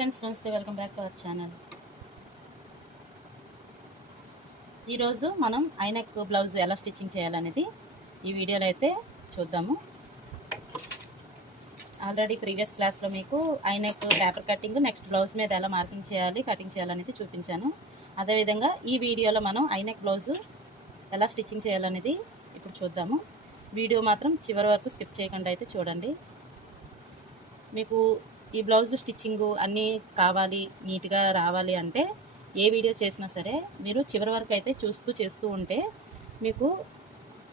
Hi friends, నమస్తే. Welcome back to our channel. ఈరోజు మనం ఐనెక్ బ్లౌజ్ ఎలా స్టిచ్చింగ్ చేయాలనేది ఈ వీడియోలో అయితే చూద్దాము. ఆల్రెడీ ప్రీవియస్ క్లాస్లో మీకు ఐనెక్ పేపర్ కటింగ్, నెక్స్ట్ బ్లౌజ్ మీద ఎలా మార్కింగ్ చేయాలి, కటింగ్ చేయాలనేది చూపించాను. అదేవిధంగా ఈ వీడియోలో మనం ఐనెక్ బ్లౌజ్ ఎలా స్టిచ్చింగ్ చేయాలనేది ఇప్పుడు చూద్దాము. వీడియో మాత్రం చివరి వరకు స్కిప్ చేయకుండా అయితే చూడండి. మీకు ఈ బ్లౌజ్ స్టిచ్చింగ్ అన్నీ కావాలి, నీట్గా రావాలి అంటే ఏ వీడియో చేసినా సరే మీరు చివరి వరకు అయితే చేస్తూ ఉంటే మీకు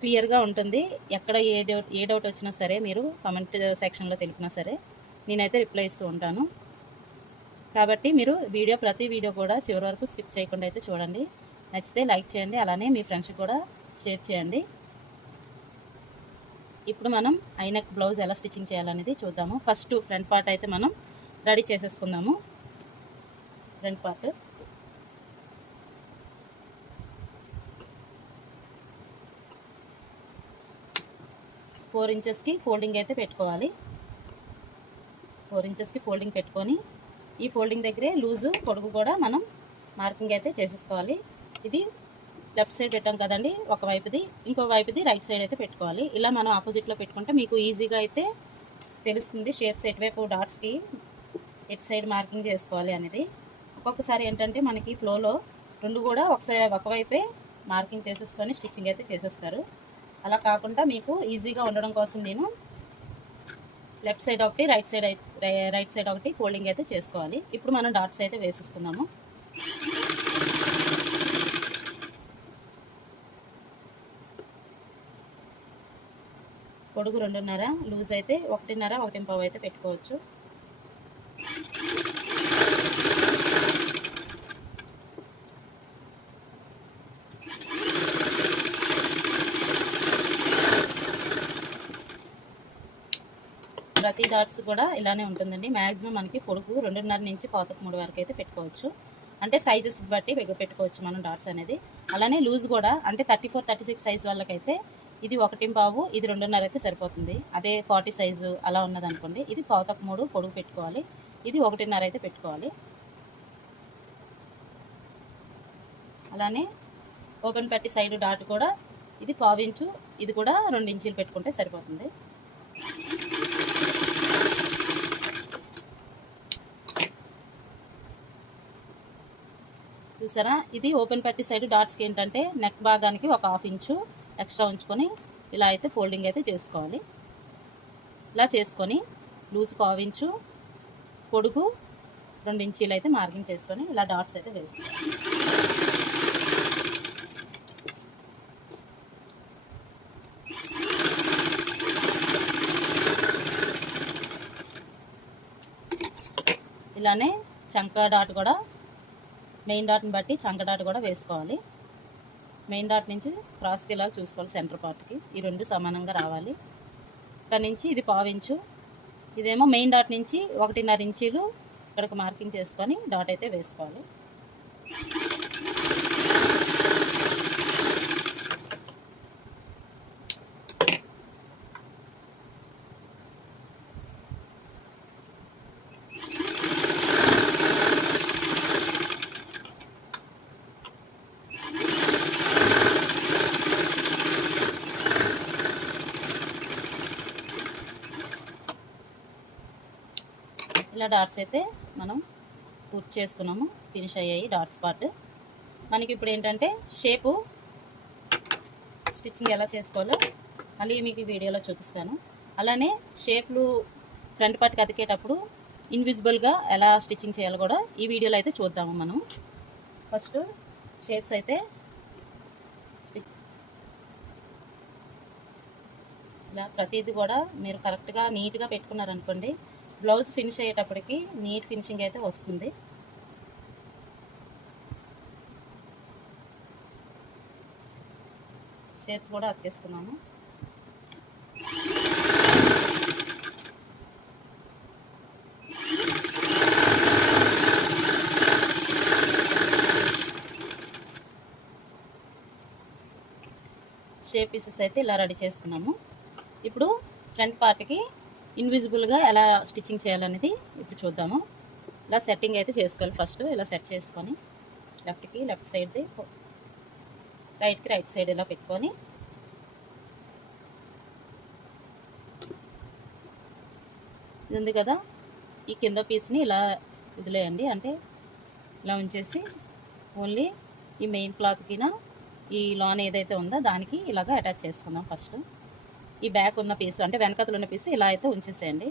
క్లియర్గా ఉంటుంది. ఎక్కడ ఏ డౌట్ వచ్చినా సరే మీరు కామెంట్ సెక్షన్లో తెలిపినా సరే నేనైతే రిప్లై ఇస్తూ ఉంటాను. కాబట్టి మీరు ప్రతి వీడియో కూడా చివరి వరకు స్కిప్ చేయకుండా అయితే చూడండి. నచ్చితే లైక్ చేయండి, అలానే మీ ఫ్రెండ్స్కి కూడా షేర్ చేయండి. ఇప్పుడు మనం ఐనెక్ బ్లౌజ్ ఎలా స్టిచ్చింగ్ చేయాలనేది చూద్దాము. ఫస్ట్ ఫ్రంట్ పార్ట్ అయితే మనం రెడీ చేసేసుకుందాము. ఫ్రంట్ పార్ట్ 4 ఇంచెస్కి ఫోల్డింగ్ అయితే పెట్టుకోవాలి. 4 ఇంచెస్కి ఫోల్డింగ్ పెట్టుకొని ఈ ఫోల్డింగ్ దగ్గరే లూజు పొడుగు కూడా మనం మార్కింగ్ అయితే చేసేసుకోవాలి. ఇది లెఫ్ట్ సైడ్ పెట్టాం కదండి, ఒక వైపుది, ఇంకో వైపుది రైట్ సైడ్ అయితే పెట్టుకోవాలి. ఇలా మనం ఆపోజిట్లో పెట్టుకుంటే మీకు ఈజీగా అయితే తెలుస్తుంది షేప్స్ ఎటువైపు డాట్స్కి ఎటు సైడ్ మార్కింగ్ చేసుకోవాలి అనేది. ఒక్కొక్కసారి ఏంటంటే మనకి ఫ్లోలో రెండు కూడా ఒకవైపే మార్కింగ్ చేసేసుకొని స్టిచ్చింగ్ అయితే చేసేస్తారు. అలా కాకుండా మీకు ఈజీగా ఉండడం కోసం నేను లెఫ్ట్ సైడ్ ఒకటి, రైట్ సైడ్ ఒకటి ఫోల్డింగ్ అయితే చేసుకోవాలి. ఇప్పుడు మనం డాట్స్ అయితే వేసేసుకుందాము. పొడుగు 2.5, లూజ్ అయితే 1.5, 1.5 అయితే పెట్టుకోవచ్చు. ప్రతి డాట్స్ కూడా ఇలానే ఉంటుందండి. మ్యాక్సిమం మనకి పొడుగు 2.5 నుంచి 3 వరకు అయితే పెట్టుకోవచ్చు. అంటే సైజెస్ బట్టి పెట్టుకోవచ్చు మనం డాట్స్ అనేది. అలానే లూజ్ కూడా అంటే 34, 36 సైజ్ వాళ్ళకైతే ఇది 1.5, ఇది 2.5 అయితే సరిపోతుంది. అదే 40 సైజు అలా ఉన్నదనుకోండి, ఇది 3 పొడుగు పెట్టుకోవాలి, ఇది 1.5 అయితే పెట్టుకోవాలి. అలానే ఓపెన్ పట్టి సైడ్ డాట్ కూడా ఇది 1/4 ఇంచు, ఇది కూడా 2 ఇంచీలు పెట్టుకుంటే సరిపోతుంది. చూసారా, ఇది ఓపెన్ పట్టి సైడ్ డాట్స్కి ఏంటంటే నెక్ భాగానికి ఒక 1/2 ఇంచు ఎక్స్ట్రా ఉంచుకొని ఇలా అయితే ఫోల్డింగ్ అయితే చేసుకోవాలి. ఇలా చేసుకొని లూజ్ 1/4 ఇంచు, పొడుగు 2 ఇంచీలు అయితే మార్కింగ్ చేసుకొని ఇలా డాట్స్ అయితే వేస్తాం. ఇలానే చంక డాట్ కూడా మెయిన్ డాట్ని బట్టి చంక డాట్ కూడా వేసుకోవాలి. మెయిన్ డాట్ నుంచి క్రాస్కి ఇలా చూసుకోవాలి, సెంటర్ పార్ట్కి ఈ రెండు సమానంగా రావాలి. ఇక్కడ నుంచి ఇది 1/4 ఇంచు, ఇదేమో మెయిన్ డాట్ నుంచి 1.5 ఇంచీలు ఇక్కడికి మార్కింగ్ చేసుకొని డాట్ అయితే వేసుకోవాలి. ఇలా డాట్స్ అయితే మనం పూర్తి చేసుకున్నాము, ఫినిష్ అయ్యాయి డాట్స్ పార్ట్. మనకి ఇప్పుడు ఏంటంటే షేపు స్టిచ్చింగ్ ఎలా చేసుకోవాలో మళ్ళీ మీకు ఈ వీడియోలో చూపిస్తాను. అలానే షేప్లు ఫ్రంట్ పార్ట్కి అతికేటప్పుడు ఇన్విజిబుల్గా ఎలా స్టిచ్చింగ్ చేయాలో కూడా ఈ వీడియోలో అయితే చూద్దాము. మనం ఫస్ట్ షేప్స్ అయితే ఇలా ప్రతిదీ కూడా మీరు కరెక్ట్గా నీట్గా పెట్టుకున్నారనుకోండి, బ్లౌజ్ ఫినిష్ అయ్యేటప్పటికి నీట్ ఫినిషింగ్ అయితే వస్తుంది. షేప్స్ కూడా అతికేసుకున్నాము. షేప్ పీసెస్ అయితే ఇలా రెడీ చేసుకున్నాము. ఇప్పుడు ఫ్రంట్ పార్ట్కి ఇన్విజిబుల్గా ఎలా స్టిచ్చింగ్ చేయాలనేది ఇప్పుడు చూద్దాము. ఇలా సెట్టింగ్ అయితే చేసుకోవాలి. ఫస్ట్ ఇలా సెట్ చేసుకొని లెఫ్ట్కి లెఫ్ట్ సైడ్ది, రైట్కి రైట్ సైడ్ ఇలా పెట్టుకొని ఇది ఉంది కదా, ఈ కింద పీస్ని ఇలా వదిలేయండి. అంటే ఇలా ఉంచేసి ఓన్లీ ఈ మెయిన్ క్లాత్కిన ఈ లాన్ ఏదైతే ఉందో దానికి ఇలాగ అటాచ్ చేసుకుందాం. ఫస్ట్ ఈ బ్యాక్ ఉన్న పీస్ అంటే వెనకతలు ఉన్న పీస్ ఇలా అయితే ఉంచేసేయండి.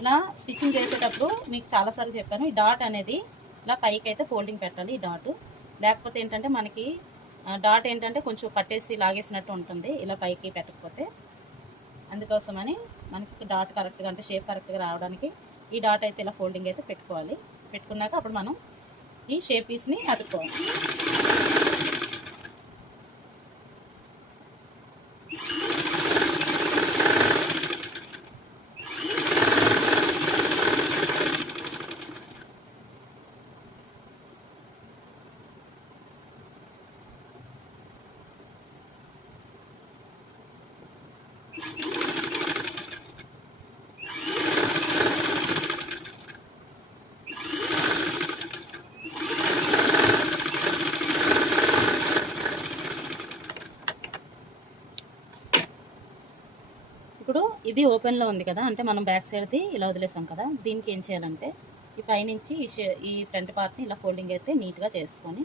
ఇలా స్టిచ్చింగ్ చేసేటప్పుడు మీకు చాలాసార్లు చెప్పాను, ఈ డాట్ అనేది ఇలా పైకి అయితే ఫోల్డింగ్ పెట్టాలి. ఈ డాట్ లేకపోతే ఏంటంటే మనకి డాట్ ఏంటంటే కొంచెం పట్టేసి లాగేసినట్టు ఉంటుంది ఇలా పైకి పెట్టకపోతే. అందుకోసమని మనకి డాట్ కరెక్ట్గా అంటే షేప్ కరెక్ట్గా రావడానికి ఈ డాట్ అయితే ఇలా ఫోల్డింగ్ అయితే పెట్టుకోవాలి. పెట్టుకున్నాక అప్పుడు మనం ఈ షేప్ పీస్ని అతుక్కోవాలి. ఇప్పుడు ఇది ఓపెన్లో ఉంది కదా, అంటే మనం బ్యాక్ సైడ్ది ఇలా వదిలేసాం కదా, దీనికి ఏం చేయాలంటే ఈ పైనుంచి ఈ ఫ్రంట్ పార్ట్ని ఇలా ఫోల్డింగ్ అయితే నీట్గా చేసుకొని,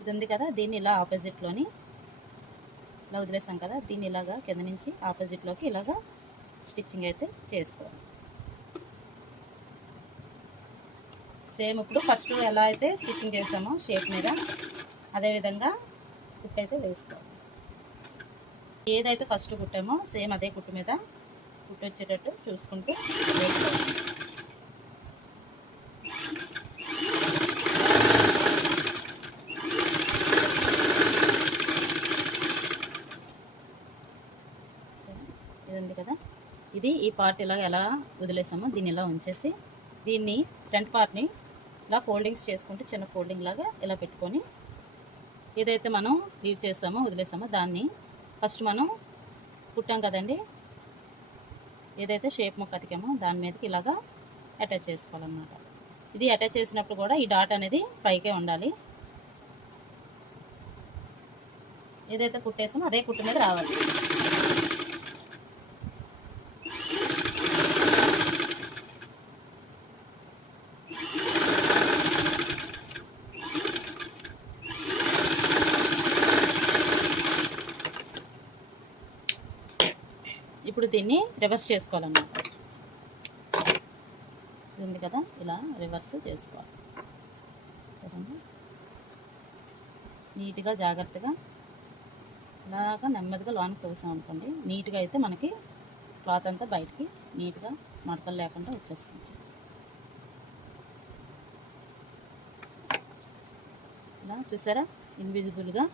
ఇది ఉంది కదా దీన్ని ఇలా ఆపోజిట్లోని ఇలా వదిలేసాం కదా, దీన్ని ఇలాగా కింద నుంచి ఆపోజిట్లోకి ఇలాగా స్టిచ్చింగ్ అయితే చేసుకోవాలి. సేమ్ ఇప్పుడు ఫస్ట్ ఎలా అయితే స్టిచ్చింగ్ చేసామో షేప్ మీద అదేవిధంగా కుట్టు అయితే వేసుకోవాలి. ఏదైతే ఫస్ట్ కుట్టామో సేమ్ అదే కుట్టు మీద కుట్టు వచ్చేటట్టు చూసుకుంటూ వేసుకోవాలి. ఇది ఉంది కదా, ఇది ఈ పార్ట్ ఇలా ఎలా వదిలేసామో దీన్ని ఇలా ఉంచేసి దీన్ని ఫ్రంట్ పార్ట్ని ఇలా ఫోల్డింగ్స్ చేసుకుంటూ చిన్న ఫోల్డింగ్ లాగా ఇలా పెట్టుకొని ఏదైతే మనం లీవ్ చేసామో వదిలేసామో దాన్ని ఫస్ట్ మనం కుట్టాం కదండి, ఏదైతే షేప్ ముక్క అతికామో దాని మీదకి ఇలాగా అటాచ్ చేసుకోవాలన్నమాట. ఇది అటాచ్ చేసినప్పుడు కూడా ఈ డాట్ అనేది పైకే ఉండాలి. ఏదైతే కుట్టేసామో అదే కుట్టు మీద రావాలి. ఇప్పుడు దీన్ని రివర్స్ చేసుకోవాలన్నమాట. ఉంది కదా ఇలా రివర్స్ చేసుకోవాలి. నీట్గా జాగ్రత్తగా ఇలాగా నెమ్మదిగా లోనికి తోసాం అనుకోండి, నీట్గా అయితే మనకి క్లాత్ అంతా బయటికి నీట్గా మడతలు లేకుండా వచ్చేస్తుంది. ఇలా చూసారా ఇన్విజిబుల్గా,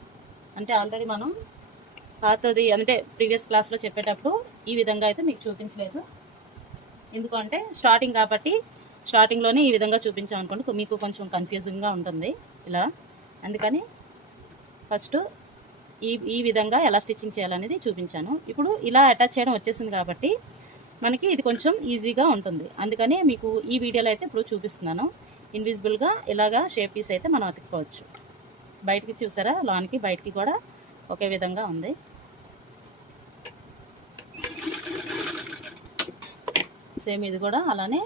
అంటే ఆల్రెడీ మనం పాతది అంటే ప్రీవియస్ క్లాస్లో చెప్పేటప్పుడు ఈ విధంగా అయితే మీకు చూపించలేదు. ఎందుకంటే స్టార్టింగ్ కాబట్టి స్టార్టింగ్లోనే ఈ విధంగా చూపించాం అనుకోండి మీకు కొంచెం కన్ఫ్యూజింగ్గా ఉంటుంది ఇలా. అందుకని ఫస్ట్ ఈ విధంగా ఎలా స్టిచ్చింగ్ చేయాలనేది చూపించాను. ఇప్పుడు ఇలా అటాచ్ చేయడం వచ్చేసింది కాబట్టి మనకి ఇది కొంచెం ఈజీగా ఉంటుంది. అందుకని మీకు ఈ వీడియోలో అయితే ఇప్పుడు చూపిస్తున్నాను. ఇన్విజిబుల్గా ఇలాగా షేప్ పీస్ అయితే మనం అతుక్కోవచ్చు. బయటికి చూసారా, లోనికి బయటికి కూడా ఒకే విధంగా ఉంది. సేమ్ ఇది కూడా అలానే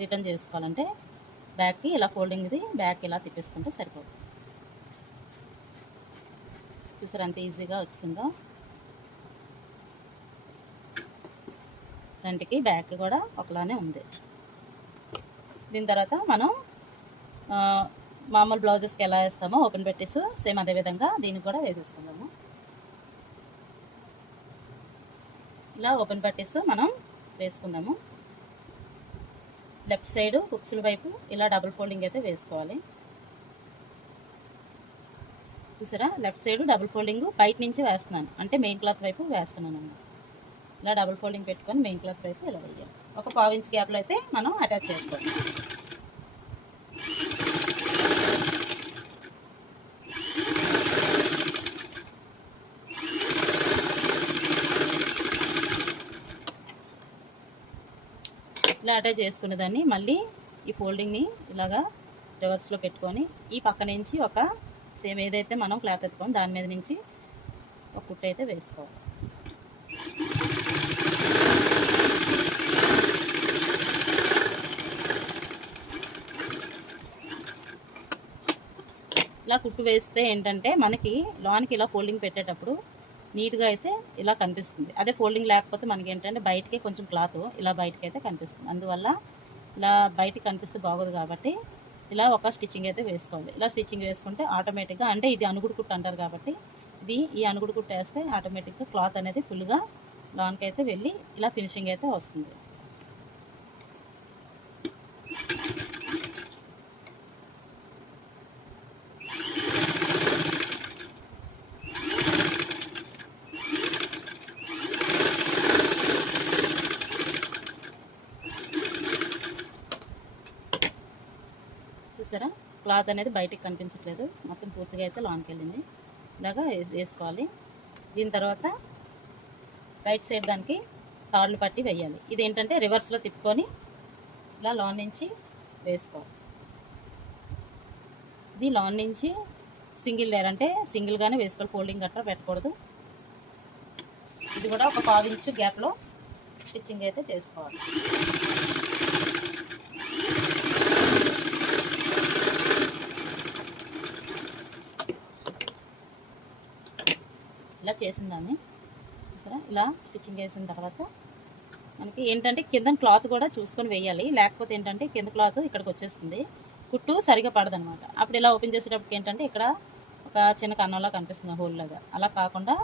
రిటర్న్ చేసుకోవాలంటే బ్యాక్కి ఇలా ఫోల్డింగ్ ఇది బ్యాక్ ఇలా తిప్పేసుకుంటే సరిపోతుంది. చూసారా అంత ఈజీగా వచ్చిందో. ఫ్రంట్కి బ్యాక్ కూడా ఒకలానే ఉంది. దీని తర్వాత మనం మామూలు బ్లౌజెస్కి ఎలా వేస్తామో ఓపెన్ పెట్టేసి సేమ్ అదే విధంగా దీనికి కూడా వేసేసుకుందాము. ఇలా ఓపెన్ పెట్టేసి మనం వేసుకుందాము. లెఫ్ట్ సైడ్ హుక్స్ల వైపు ఇలా డబుల్ ఫోల్డింగ్ అయితే వేసుకోవాలి. చూసారా లెఫ్ట్ సైడ్ డబుల్ ఫోల్డింగ్ బయట నుంచి వేస్తున్నాను, అంటే మెయిన్ క్లాత్ వైపు వేస్తున్నాను అన్నమాట. ఇలా డబుల్ ఫోల్డింగ్ పెట్టుకొని మెయిన్ క్లాత్ వైపు ఇలా వేయాలి. ఒక 1/4 ఇంచ్ గ్యాప్లో అయితే మనం అటాచ్ చేసుకోవాలి. ఇలా అటాచ్ చేసుకునే దాన్ని మళ్ళీ ఈ ఫోల్డింగ్ని ఇలాగా రివర్స్లో పెట్టుకొని ఈ పక్క నుంచి ఒక సేమ్ ఏదైతే మనం క్లాత్ ఎత్తుకొని దాని మీద నుంచి ఒక కుట్టు అయితే వేసుకోవాలి. ఇలా కుట్టు వేస్తే ఏంటంటే మనకి లోనికి ఇలా ఫోల్డింగ్ పెట్టేటప్పుడు నీట్గా అయితే ఇలా కనిపిస్తుంది. అదే ఫోల్డింగ్ లేకపోతే మనకి ఏంటంటే బయటికి కొంచెం క్లాత్ ఇలా బయటకి అయితే కనిపిస్తుంది. అందువల్ల ఇలా బయటికి కనిపిస్తే బాగోదు కాబట్టి ఇలా ఒక స్టిచ్చింగ్ అయితే వేసుకోవాలి. ఇలా స్టిచ్చింగ్ వేసుకుంటే ఆటోమేటిక్గా, అంటే ఇది అనుగుడు కుట్టు అంటారు కాబట్టి ఈ అనుగుడు కుట్టు వేస్తే ఆటోమేటిక్గా క్లాత్ అనేది ఫుల్గా లోనికి అయితే వెళ్ళి ఇలా ఫినిషింగ్ అయితే వస్తుంది. చూసారా, క్లాత్ అనేది బయటికి కనిపించట్లేదు, మొత్తం పూర్తిగా అయితే లోనికి వెళ్ళింది. ఇలాగా వేసుకోవాలి. దీని తర్వాత రైట్ సైడ్ దానికి తాళ్ళు పట్టి వేయాలి. ఇదేంటంటే రివర్స్లో తిప్పుకొని ఇలా లోన్ నుంచి వేసుకోవాలి. ఇది లోన్ నుంచి సింగిల్ లేయర్, అంటే సింగిల్గానే వేసుకోవాలి, ఫోల్డింగ్ గట్రా పెట్టకూడదు. ఇది కూడా ఒక 1/4 ఇంచు గ్యాప్లో స్టిచ్చింగ్ అయితే చేసుకోవాలి. ఇలా చేసిన దాన్ని చూసారా, ఇలా స్టిచ్చింగ్ వేసిన తర్వాత మనకి ఏంటంటే కింద క్లాత్ కూడా చూసుకొని వేయాలి. లేకపోతే ఏంటంటే కింద క్లాత్ ఇక్కడికి వచ్చేస్తుంది, కుట్టు సరిగా పడదనమాట. అప్పుడు ఇలా ఓపెన్ చేసేటప్పటికి ఏంటంటే ఇక్కడ ఒక చిన్న కన్నంలా కనిపిస్తుంది, హోల్ లాగా. అలా కాకుండా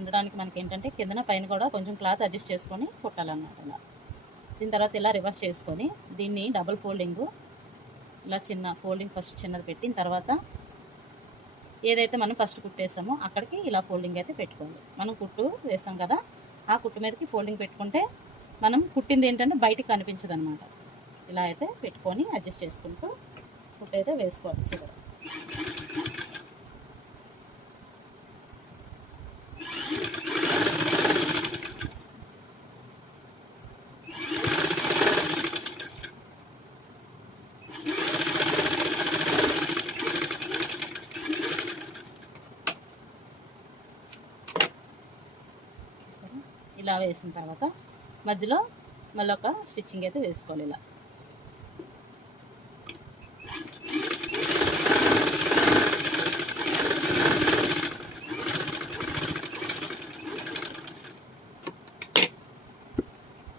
ఉండడానికి మనకి ఏంటంటే కిందన పైన కూడా కొంచెం క్లాత్ అడ్జస్ట్ చేసుకొని కుట్టాలన్నమాట. ఇలా దీని తర్వాత ఇలా రివర్స్ చేసుకొని దీన్ని డబుల్ ఫోల్డింగ్, ఇలా చిన్న ఫోల్డింగ్ ఫస్ట్ చిన్నది పెట్టిన తర్వాత ఏదైతే మనం ఫస్ట్ కుట్టేసామో అక్కడికి ఇలా ఫోల్డింగ్ అయితే పెట్టుకోవాలి. మనం కుట్టు వేసాం కదా, ఆ కుట్టు మీదకి ఫోల్డింగ్ పెట్టుకుంటే మనం కుట్టింది ఏంటంటే బయటికి కనిపించదు అనమాట. ఇలా అయితే పెట్టుకొని అడ్జస్ట్ చేసుకుంటూ కుట్టు అయితే వేసుకోవాలి చివర. ఇలా వేసిన తర్వాత మధ్యలో మళ్ళీ ఒక స్టిచ్చింగ్ అయితే వేసుకోవాలి. ఇలా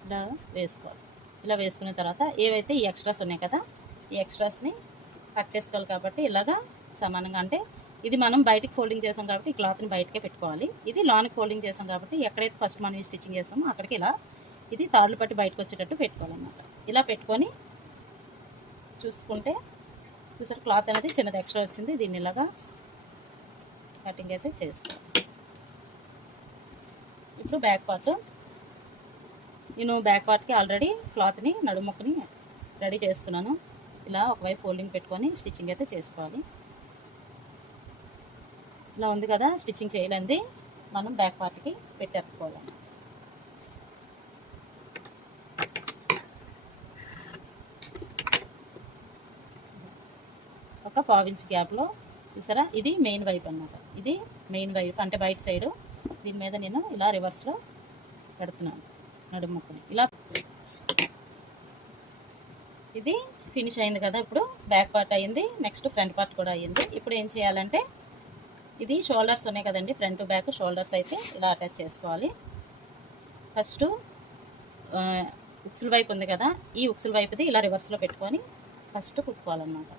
ఇలా వేసుకోవాలి. ఇలా వేసుకున్న తర్వాత ఏవైతే ఈ ఎక్స్ట్రాస్ ఉన్నాయి కదా, ఈ ఎక్స్ట్రాస్ని కట్ చేసుకోవాలి. కాబట్టి ఇలాగా సమానంగా, అంటే ఇది మనం బయటికి ఫోల్డింగ్ చేసాం కాబట్టి ఈ క్లాత్ని బయటకే పెట్టుకోవాలి. ఇది లోనికి ఫోల్డింగ్ చేసాం కాబట్టి ఎక్కడైతే ఫస్ట్ మనం ఈ స్టిచ్చింగ్ చేసామో అక్కడికి ఇలా ఇది తాళ్ళు పట్టి బయటకు వచ్చేటట్టు పెట్టుకోవాలన్నమాట. ఇలా పెట్టుకొని చూసుకుంటే చూసారు, క్లాత్ అనేది చిన్నది ఎక్స్ట్రా వచ్చింది. దీన్ని ఇలాగా కటింగ్ అయితే చేసుకోవాలి. ఇప్పుడు బ్యాక్ పార్ట్, నేను బ్యాక్ పార్ట్కి ఆల్రెడీ క్లాత్ని నడుముక్కని రెడీ చేసుకున్నాను. ఇలా ఒకవైపు ఫోల్డింగ్ పెట్టుకొని స్టిచ్చింగ్ అయితే చేసుకోవాలి. ఇలా ఉంది కదా, స్టిచ్చింగ్ చేయలేంది మనం బ్యాక్ పార్ట్కి పెట్టేసుకోవాలి. ఒక 1/4 ఇంచ్ గ్యాప్లో చూసారా, ఇది మెయిన్ వైపు అన్నమాట. ఇది మెయిన్ వైపు అంటే బయట సైడు. దీని మీద నేను ఇలా రివర్స్లో పెడుతున్నాను నడుముక్కని. ఇలా ఇది ఫినిష్ అయింది కదా. ఇప్పుడు బ్యాక్ పార్ట్ అయ్యింది, నెక్స్ట్ ఫ్రంట్ పార్ట్ కూడా అయ్యింది. ఇప్పుడు ఏం చేయాలంటే ఇది షోల్డర్స్ ఉన్నాయి కదండి, ఫ్రంట్ బ్యాక్ షోల్డర్స్ అయితే ఇలా అటాచ్ చేసుకోవాలి. ఫస్ట్ ఉక్సుల వైపు ఉంది కదా, ఈ ఉక్సుల వైపుది ఇలా రివర్స్లో పెట్టుకొని ఫస్ట్ కుట్టుకోవాలన్నమాట.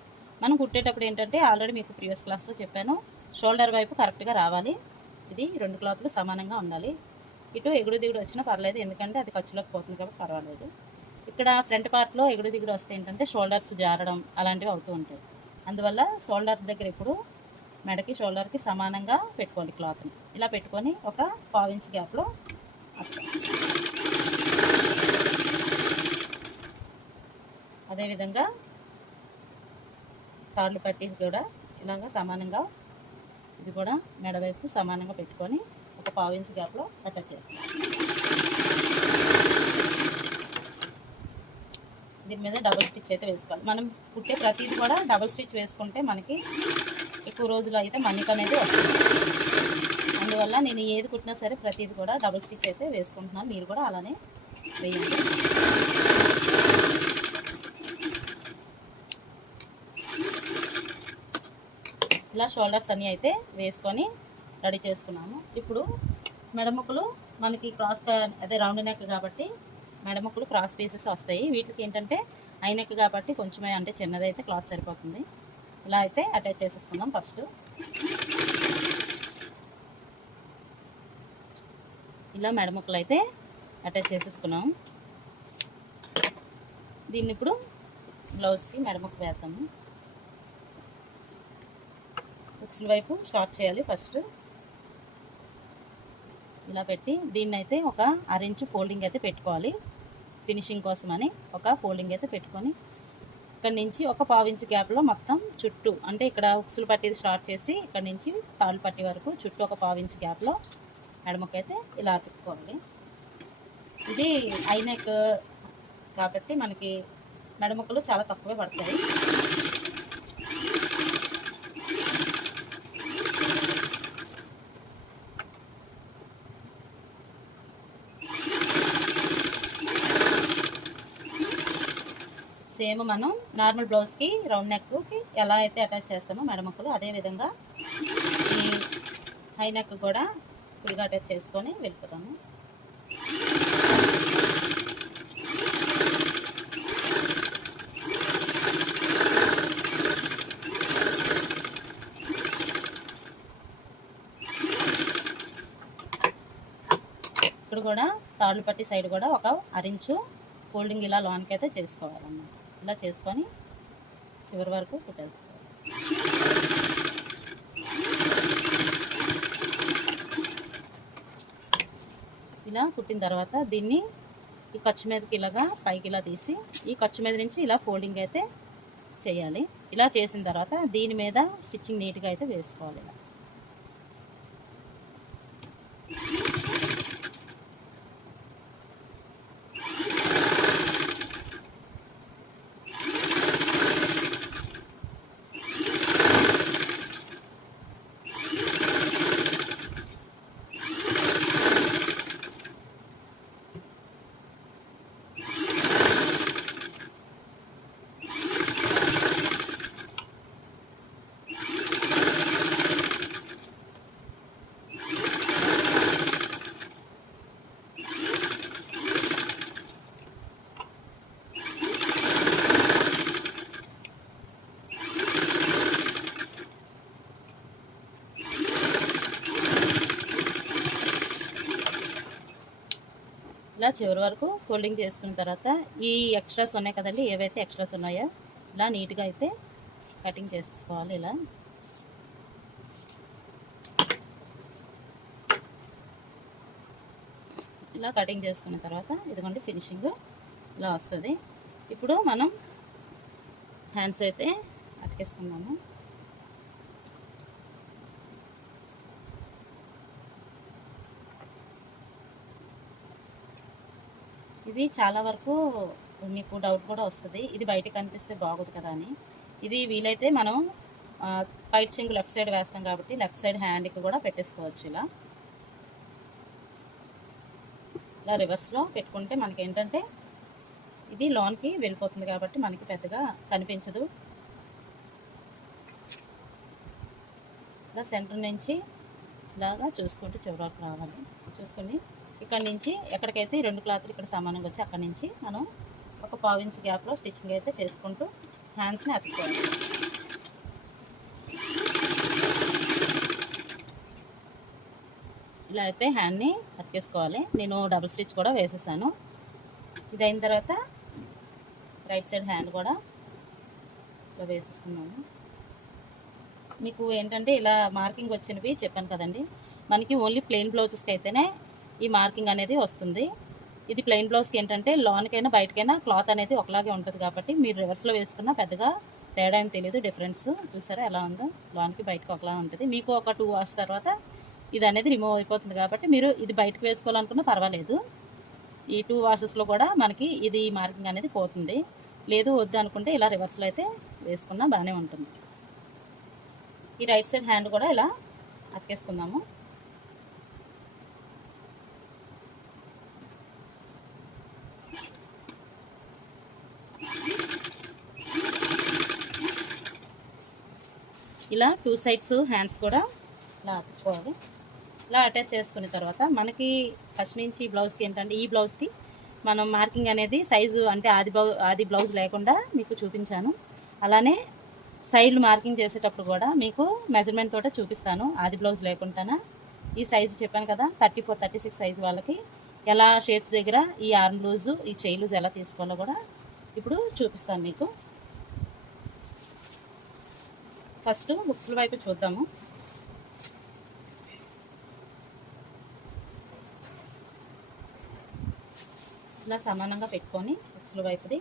మనం కుట్టేటప్పుడు ఏంటంటే ఆల్రెడీ మీకు ప్రీవియస్ క్లాస్లో చెప్పాను, షోల్డర్ వైపు కరెక్ట్గా రావాలి. ఇది 2 క్లాత్లు సమానంగా ఉండాలి. ఇటు ఎగుడు దిగుడు వచ్చినా పర్లేదు, ఎందుకంటే అది ఖర్చులోకి పోతుంది కాబట్టి పర్వాలేదు. ఇక్కడ ఫ్రంట్ పార్ట్లో ఎగుడు దిగుడు వస్తే ఏంటంటే షోల్డర్స్ జారడం అలాంటివి అవుతూ ఉంటాయి. అందువల్ల షోల్డర్ దగ్గర ఇప్పుడు మెడకి షోల్డర్కి సమానంగా పెట్టుకోవాలి క్లాత్ని. ఇలా పెట్టుకొని ఒక 1/4 ఇంచ్ గ్యాప్లో అదేవిధంగా తాళ్ళు పట్టి కూడా ఇలాగా సమానంగా, ఇది కూడా మెడవైపు సమానంగా పెట్టుకొని ఒక 1/4 ఇంచ్ గ్యాప్లో అటాచ్ చేస్తాం. దీని మీద డబుల్ స్టిచ్ అయితే వేసుకోవాలి. మనం కుట్టే ప్రతిదీ కూడా డబుల్ స్టిచ్ వేసుకుంటే మనకి ఎక్కువ రోజులు అయితే మన్నిక అనేది వస్తుంది. అందువల్ల నేను ఏది కుట్టినా సరే ప్రతిదీ కూడా డబుల్ స్టిచ్ అయితే వేసుకుంటున్నాను. మీరు కూడా అలానే వేయండి. ఇలా షోల్డర్స్ అన్నీ అయితే వేసుకొని రెడీ చేసుకున్నాము. ఇప్పుడు మెడముక్కలు మనకి క్రాస్ అదే రౌండ్ నెక్ కాబట్టి మెడముక్కలు క్రాస్ పీసెస్ వస్తాయి. వీటికి ఏంటంటే ఐ నెక్ కాబట్టి కొంచెమే అంటే చిన్నదైతే క్లాత్ సరిపోతుంది. ఇలా అయితే అటాచ్ చేసేసుకుందాం. ఫస్ట్ ఇలా మెడముక్కలు అయితే అటాచ్ చేసేసుకున్నాం. దీన్ని ఇప్పుడు బ్లౌజ్కి మెడముక్క వేద్దాము. ఉక్సుల వైపు స్టార్ట్ చేయాలి. ఫస్ట్ ఇలా పెట్టి దీన్ని అయితే ఒక 1/2 ఇంచు ఫోల్డింగ్ అయితే పెట్టుకోవాలి. ఫినిషింగ్ కోసం అని ఒక ఫోల్డింగ్ అయితే పెట్టుకొని ఇక్కడ నుంచి ఒక 1/4 ఇంచు గ్యాప్లో మొత్తం చుట్టూ అంటే ఇక్కడ ఉక్సులు పట్టిది స్టార్ట్ చేసి ఇక్కడ నుంచి తాళ్ళు పట్టి వరకు చుట్టూ ఒక 1/4 ఇంచు గ్యాప్లో మెడముక్క అయితే ఇలా తిప్పుకోవాలి. ఇది ఐ నెక్ కాబట్టి మనకి మెడముక్కలు చాలా తక్కువే పడతాయి. సేమ్ మనం నార్మల్ బ్లౌజ్కి రౌండ్ నెక్కి ఎలా అయితే అటాచ్ చేస్తామో మెడముక్కలు అదేవిధంగా ఈ హై నెక్ కూడా ఫుల్గా అటాచ్ చేసుకొని వెళ్ళిపోతాము. ఇప్పుడు కూడా తాళ్ళు పట్టి సైడ్ కూడా ఒక 1/2 ఇంచు ఫోల్డింగ్ ఇలా లాన్కి అయితే చేసుకోవాలన్నమాట. ఇలా చేసుకొని చివరి వరకు కుట్టేసుకోవాలి. ఇలా కుట్టిన తర్వాత దీన్ని ఈ ఖర్చు మీదకి ఇలాగా పైకి ఇలా తీసి ఈ ఖర్చు మీద నుంచి ఇలా ఫోల్డింగ్ అయితే చేయాలి. ఇలా చేసిన తర్వాత దీని మీద స్టిచ్చింగ్ నీట్గా అయితే వేసుకోవాలి. ఇలా ఇలా చివరి వరకు ఫోల్డింగ్ చేసుకున్న తర్వాత ఈ ఎక్స్ట్రాస్ ఉన్నాయి కదండి, ఏవైతే ఎక్స్ట్రాస్ ఉన్నాయో ఇలా నీట్గా అయితే కటింగ్ చేసేసుకోవాలి. ఇలా కటింగ్ చేసుకున్న తర్వాత ఇదిగోండి ఫినిషింగ్ ఇలా వస్తుంది. ఇప్పుడు మనం హ్యాండ్స్ అయితే అతికేసుకున్నాము. ఇది చాలా వరకు మీకు డౌట్ కూడా వస్తుంది, ఇది బయటకు కనిపిస్తే బాగోదు కదా అని. ఇది వీలైతే మనం పైట్ చెంగు లెఫ్ట్ సైడ్ వేస్తాం కాబట్టి లెఫ్ట్ సైడ్ హ్యాండ్కి కూడా పెట్టేసుకోవచ్చు. ఇలా రివర్స్లో పెట్టుకుంటే మనకి ఏంటంటే ఇది లోన్కి వెళ్ళిపోతుంది కాబట్టి మనకి పెద్దగా కనిపించదు. ఇలా సెంటర్ నుంచి ఇలాగా చూసుకుంటూ చివరి వరకు రావాలి. చూసుకొని ఇక్కడ నుంచి ఎక్కడికైతే 2 క్లాత్లు ఇక్కడ సమానంగా వచ్చి అక్కడి నుంచి మనం ఒక 1/4 ఇంచ్ గ్యాప్లో స్టిచ్చింగ్ అయితే చేసుకుంటూ హ్యాండ్స్ని అతుక్కోవాలి. ఇలా అయితే హ్యాండ్ని అతికేసుకోవాలి. నేను డబుల్ స్టిచ్ కూడా వేసేసాను. ఇది అయిన తర్వాత రైట్ సైడ్ హ్యాండ్ కూడా ఇలా వేసేసుకున్నాను. మీకు ఏంటంటే ఇలా మార్కింగ్ వచ్చినవి చెప్పాను కదండి, మనకి ఓన్లీ ప్లెయిన్ బ్లౌజెస్కి అయితేనే ఈ మార్కింగ్ అనేది వస్తుంది. ఇది ప్లెయిన్ బ్లౌజ్కి ఏంటంటే లోన్కైనా బయటకైనా క్లాత్ అనేది ఒకలాగే ఉంటుంది కాబట్టి మీరు రివర్స్లో వేసుకున్నా పెద్దగా తేడా ఏం తెలియదు. డిఫరెన్స్ చూసారా ఎలా ఉందో, లోన్కి బయటకు ఒకలా ఉంటుంది. మీకు ఒక 2 వాష్ తర్వాత ఇది అనేది రిమూవ్ అయిపోతుంది కాబట్టి మీరు ఇది బయటకు వేసుకోవాలనుకున్నా పర్వాలేదు. ఈ 2 వాషెస్లో కూడా మనకి ఇది మార్కింగ్ అనేది పోతుంది. లేదు వద్దు అనుకుంటే ఇలా రివర్స్లో అయితే వేసుకున్నా బాగానే ఉంటుంది. ఈ రైట్ సైడ్ హ్యాండ్ కూడా ఇలా అతికేసుకుందాము. ఇలా 2 సైడ్స్ హ్యాండ్స్ కూడా ఇలా అతుక్కోవాలి. ఇలా అటాచ్ చేసుకున్న తర్వాత మనకి ఫస్ట్ నుంచి బ్లౌజ్కి ఏంటంటే ఈ బ్లౌజ్కి మనం మార్కింగ్ అనేది సైజు అంటే ఆది బ్లౌజ్ లేకుండా మీకు చూపించాను. అలానే సైడ్లు మార్కింగ్ చేసేటప్పుడు కూడా మీకు మెజర్మెంట్ తోటే చూపిస్తాను. ఆది బ్లౌజ్ లేకుండా ఈ సైజు చెప్పాను కదా 34, 36 సైజు వాళ్ళకి ఎలా షేప్స్ దగ్గర ఈ ఆర్మ్ లూజు ఈ చెయ్యి లూజ్ ఎలా తీసుకోవాలో కూడా ఇప్పుడు చూపిస్తాను మీకు. ఫస్ట్ హుక్స్ల వైపు చూద్దాము. ఇలా సమానంగా పెట్టుకొని హుక్స్ల వైపుది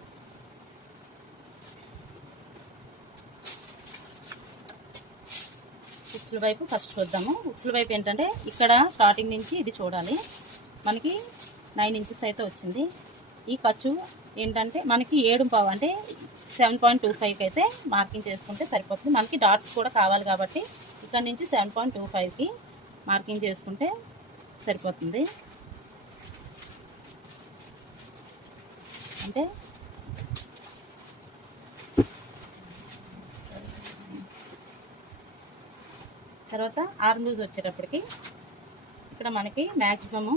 హుక్స్ల వైపు ఫస్ట్ చూద్దాము. హుక్స్ల వైపు ఏంటంటే ఇక్కడ స్టార్టింగ్ నుంచి ఇది చూడాలి. మనకి 9 ఇంచెస్ అయితే వచ్చింది. ఈ ఖర్చు ఏంటంటే మనకి 7.5 అంటే 7.25కి అయితే మార్కింగ్ చేసుకుంటే సరిపోతుంది. మనకి డాట్స్ కూడా కావాలి కాబట్టి ఇక్కడ నుంచి 7.25కి మార్కింగ్ చేసుకుంటే సరిపోతుంది. అంటే తర్వాత ఆర్మ్ లూజ్ వచ్చేటప్పటికి ఇక్కడ మనకి మ్యాక్సిమము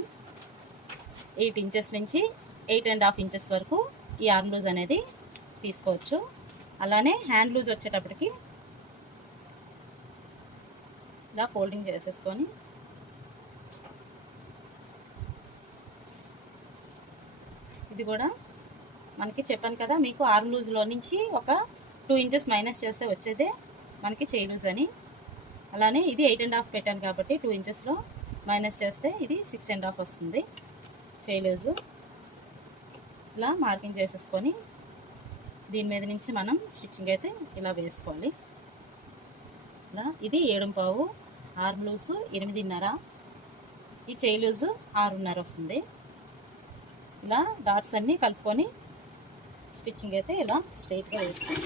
8 ఇంచెస్ నుంచి 8.5 ఇంచెస్ వరకు ఈ ఆర్మ్ లూజ్ అనేది తీసుకోవచ్చు. అలానే హ్యాండ్ లూజ్ వచ్చేటప్పటికి ఇలా ఫోల్డింగ్ చేసేసుకొని ఇది కూడా మనకి చెప్పాను కదా మీకు ఆర్మ్ లూజ్లో నుంచి ఒక 2 ఇంచెస్ మైనస్ చేస్తే వచ్చేదే మనకి చెయ్యి లూజ్ అని. అలానే ఇది 8.5 పెట్టాను కాబట్టి 2 ఇంచెస్లో మైనస్ చేస్తే ఇది 6.5 వస్తుంది చెయ్యి లూజు. ఇలా మార్కింగ్ చేసేసుకొని దీని మీద నుంచి మనం స్టిచ్చింగ్ అయితే ఇలా వేసుకోవాలి. ఇలా ఇది 7.5, ఆర్మ్ లూజు 8.5, ఈ చెయ్యి లూజు 6.5 వస్తుంది. ఇలా డాట్స్ అన్నీ కలుపుకొని స్టిచ్చింగ్ అయితే ఇలా స్ట్రైట్గా వేసుకోవాలి.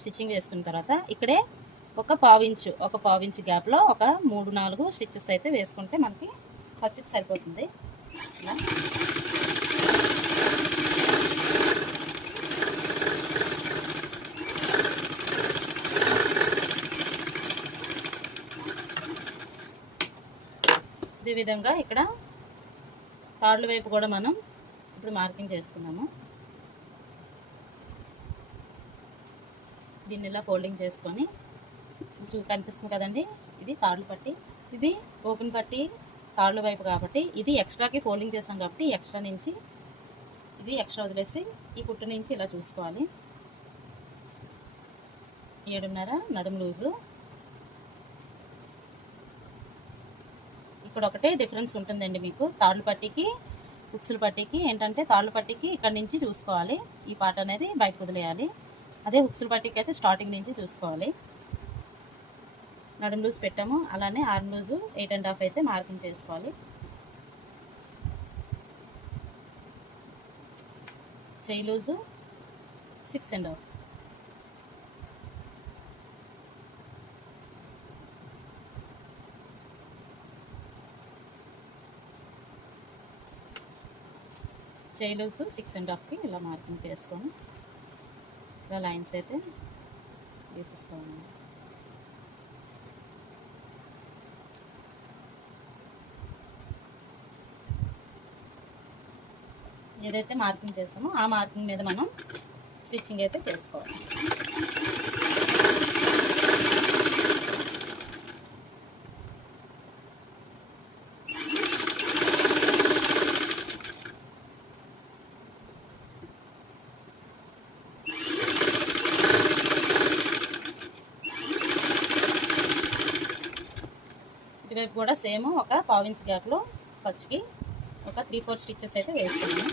స్టిచ్చింగ్ వేసుకున్న తర్వాత ఇక్కడే ఒక పావు ఇంచు గ్యాప్లో ఒక 3-4 స్టిచ్చెస్ అయితే వేసుకుంటే మనకి ఖర్చుకి సరిపోతుంది. ఇదే విధంగా ఇక్కడ తాళ్ళ వైపు కూడా మనం ఇప్పుడు మార్కింగ్ చేసుకున్నాము. దీన్ని ఇలా ఫోల్డింగ్ చేసుకొని కనిపిస్తుంది కదండి, ఇది తాళ్ళు పట్టి, ఇది ఓపెన్ పట్టి తాళ్ళ వైపు కాబట్టి ఇది ఎక్స్ట్రాకి ఫోల్డింగ్ చేసాం కాబట్టి ఎక్స్ట్రా నుంచి ఇది ఎక్స్ట్రా వదిలేసి ఈ కుట్టు నుంచి ఇలా చూసుకోవాలి. 7.5 నడుము లూజు. ఇక్కడ ఒకటే డిఫరెన్స్ ఉంటుందండి మీకు తాళ్ళు పట్టికి హుక్స్ల పట్టికి ఏంటంటే తాళ్ళు పట్టికి ఇక్కడ నుంచి చూసుకోవాలి, ఈ పార్ట్ అనేది బయటకు వదిలేయాలి. అదే హుక్స్ల పట్టికి అయితే స్టార్టింగ్ నుంచి చూసుకోవాలి. నడుము లూజ్ పెట్టాము, అలానే ఆర్మ్ లూజు 8.5 అయితే మార్కింగ్ చేసుకోవాలి. చెయ్యి లూజు 6.5. చెయ్యి లూజు 6.5కి ఇలా మార్కింగ్ చేసుకొని ఇలా లైన్స్ అయితే వేసేసుకోవాలి. ఏదైతే మార్కింగ్ చేస్తామో ఆ మార్కింగ్ మీద మనం స్టిచ్చింగ్ అయితే చేసుకోవాలి. ఇటువైపు కూడా సేమ్ ఒక పావు ఇంచ్ గ్యాప్లో ఖర్చుకి ఒక 3-4 స్టిచ్చెస్ అయితే వేసుకున్నాను.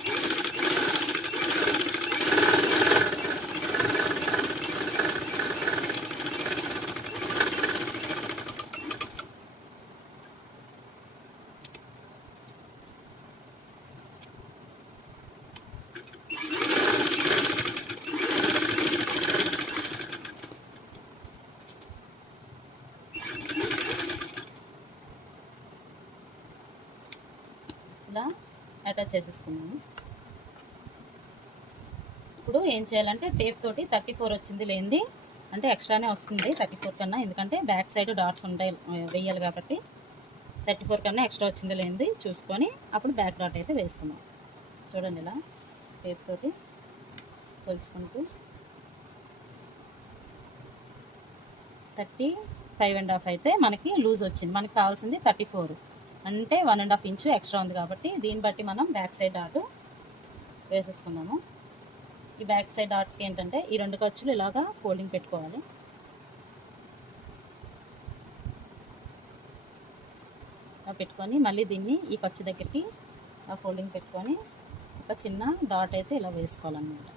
అటాచ్ చేసేసుకున్నాము. ఇప్పుడు ఏం చేయాలంటే టేప్ తోటి 34 వచ్చింది లేనిది అంటే ఎక్స్ట్రానే వస్తుంది 34 కన్నా, ఎందుకంటే బ్యాక్ సైడ్ డాట్స్ ఉంటాయి వేయాలి కాబట్టి 34 కన్నా ఎక్స్ట్రా వచ్చింది లేనిది చూసుకొని అప్పుడు బ్యాక్ డాట్ అయితే వేసుకున్నాం. చూడండి ఇలా టేప్ తోటి కొలుచుకుంటూ 35.5 అయితే మనకి లూజ్ వచ్చింది. మనకి కావాల్సింది 34 అంటే 1.5 ఇంచు ఎక్స్ట్రా ఉంది కాబట్టి దీన్ని బట్టి మనం బ్యాక్ సైడ్ డాట్ వేసేసుకున్నాము. ఈ బ్యాక్ సైడ్ డాట్స్కి ఏంటంటే ఈ 2 ఖర్చులు ఇలాగా ఫోల్డింగ్ పెట్టుకోవాలి. పెట్టుకొని మళ్ళీ దీన్ని ఈ ఖర్చు దగ్గరికి ఆ ఫోల్డింగ్ పెట్టుకొని ఒక చిన్న డాట్ అయితే ఇలా వేసుకోవాలన్నమాట.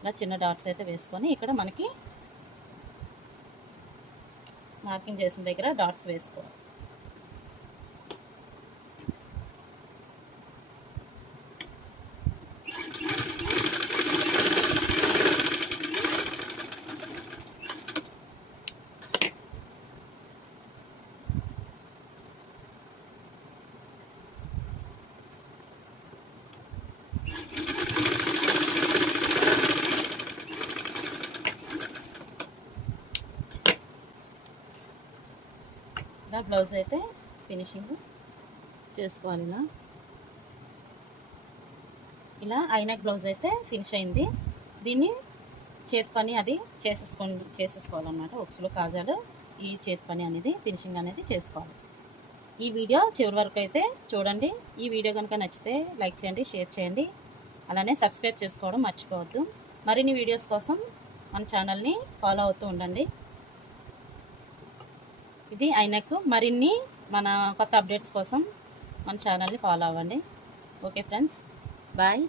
ఇలా చిన్న డాట్స్ అయితే వేసుకొని ఇక్కడ మనకి మార్కింగ్ చేసిన దగ్గర డాట్స్ వేసుకోవాలి. ఇలా బ్లౌజ్ అయితే ఫినిషింగ్ చేసుకోవాలి. ఇలా ఐనెక్ బ్లౌజ్ అయితే ఫినిష్ అయింది. దీన్ని చేతి పని అది చేసేసుకోవాలన్నమాట. ఉక్సులు కాజాలు ఈ చేతి పని అనేది ఫినిషింగ్ అనేది చేసుకోవాలి. ఈ వీడియో చివరి వరకు అయితే చూడండి. ఈ వీడియో కనుక నచ్చితే లైక్ చేయండి, షేర్ చేయండి, అలానే సబ్స్క్రైబ్ చేసుకోవడం మర్చిపోవద్దు. మరిన్ని వీడియోస్ కోసం మన ఛానల్ని ఫాలో అవుతూ ఉండండి. ఇది ఐనెక్. మరిన్ని మన కొత్త అప్డేట్స్ కోసం మన ఛానల్ని ఫాలో అవ్వండి. Okay friends, bye.